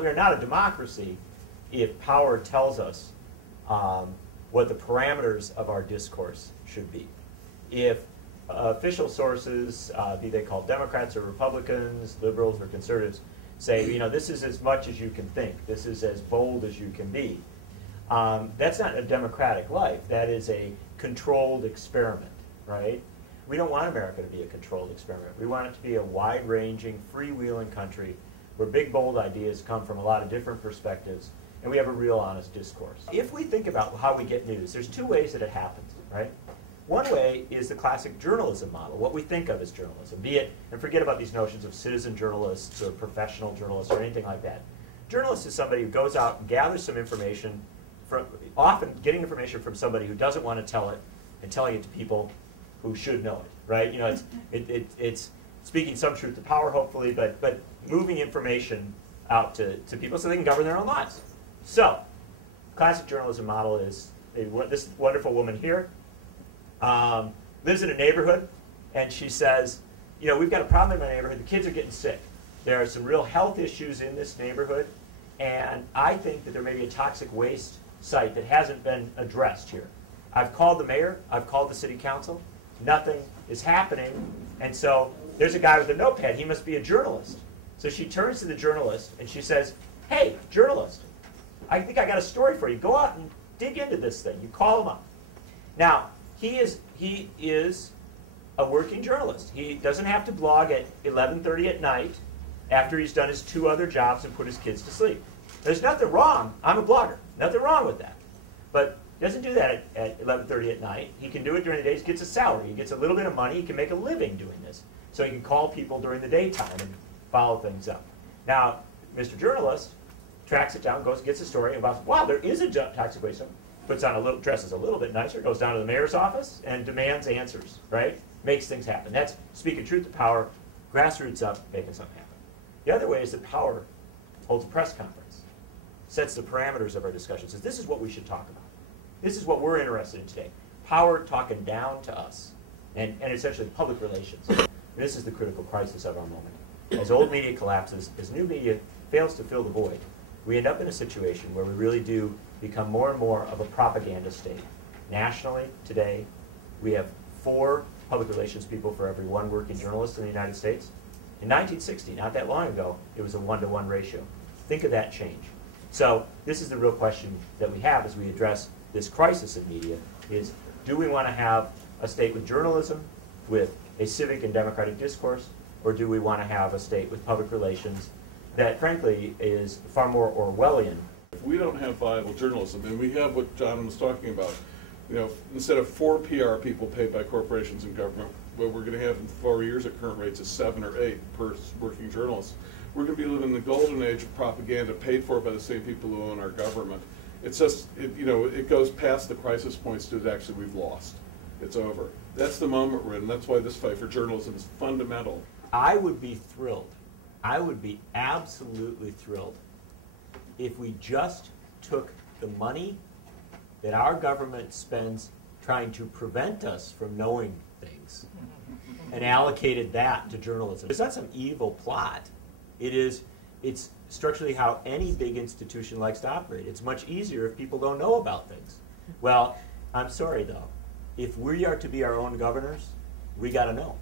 We are not a democracy if power tells us what the parameters of our discourse should be. If official sources, be they called Democrats or Republicans, liberals or conservatives, say, you know, this is as much as you can think, this is as bold as you can be, that's not a democratic life. That is a controlled experiment, right? We don't want America to be a controlled experiment. We want it to be a wide-ranging, freewheeling country where big, bold ideas come from a lot of different perspectives, and we have a real honest discourse. If we think about how we get news, there's two ways that it happens, right? One way is the classic journalism model, what we think of as journalism, be it, and forget about these notions of citizen journalists or professional journalists or anything like that. Journalist is somebody who goes out and gathers some information, often getting information from somebody who doesn't want to tell it and telling it to people who should know it, right? You know, it's speaking some truth to power, hopefully, but moving information out to people so they can govern their own lives. So, classic journalism model is this wonderful woman here lives in a neighborhood, and she says, you know, we've got a problem in my neighborhood. The kids are getting sick. There are some real health issues in this neighborhood, and I think that there may be a toxic waste site that hasn't been addressed here. I've called the mayor. I've called the city council. Nothing is happening, and so there's a guy with a notepad. He must be a journalist. So she turns to the journalist, and she says, hey, journalist, I think I got a story for you. Go out and dig into this thing. You call him up. Now, he is a working journalist. He doesn't have to blog at 11:30 at night after he's done his 2 other jobs and put his kids to sleep. There's nothing wrong. I'm a blogger. Nothing wrong with that. But he doesn't do that at 11:30 at night. He can do it during the day. He gets a salary. He gets a little bit of money. He can make a living doing this. So he can call people during the daytime and follow things up. Now, Mr. Journalist tracks it down, goes and gets a story about, wow, there is a toxic waste. Puts on dresses a little bit nicer, goes down to the mayor's office and demands answers, right? Makes things happen. That's speaking truth to power, grassroots up, making something happen. The other way is that power holds a press conference, sets the parameters of our discussion, says this is what we should talk about. This is what we're interested in today. Power talking down to us, and essentially public relations. This is the critical crisis of our moment. As old media collapses, as new media fails to fill the void, we end up in a situation where we really do become more and more of a propaganda state. Nationally, today, we have 4 public relations people for every 1 working journalist in the United States. In 1960, not that long ago, it was a 1-to-1 ratio. Think of that change. So this is the real question that we have as we address this crisis in media, is do we want to have a state with journalism, with a civic and democratic discourse, or do we want to have a state with public relations that, frankly, is far more Orwellian? If we don't have viable journalism, and we have what John was talking about, you know, instead of 4 PR people paid by corporations and government, what we're going to have in 4 years at current rates is 7 or 8 per working journalist. We're going to be living in the golden age of propaganda paid for by the same people who own our government. It's just, you know, it goes past the crisis points to actually we've lost. It's over. That's the moment we're in. That's why this fight for journalism is fundamental. I would be thrilled. I would be absolutely thrilled if we just took the money that our government spends trying to prevent us from knowing things and allocated that to journalism. It's not some evil plot. It's structurally how any big institution likes to operate. It's much easier if people don't know about things. Well, I'm sorry though. If we are to be our own governors, we got to know.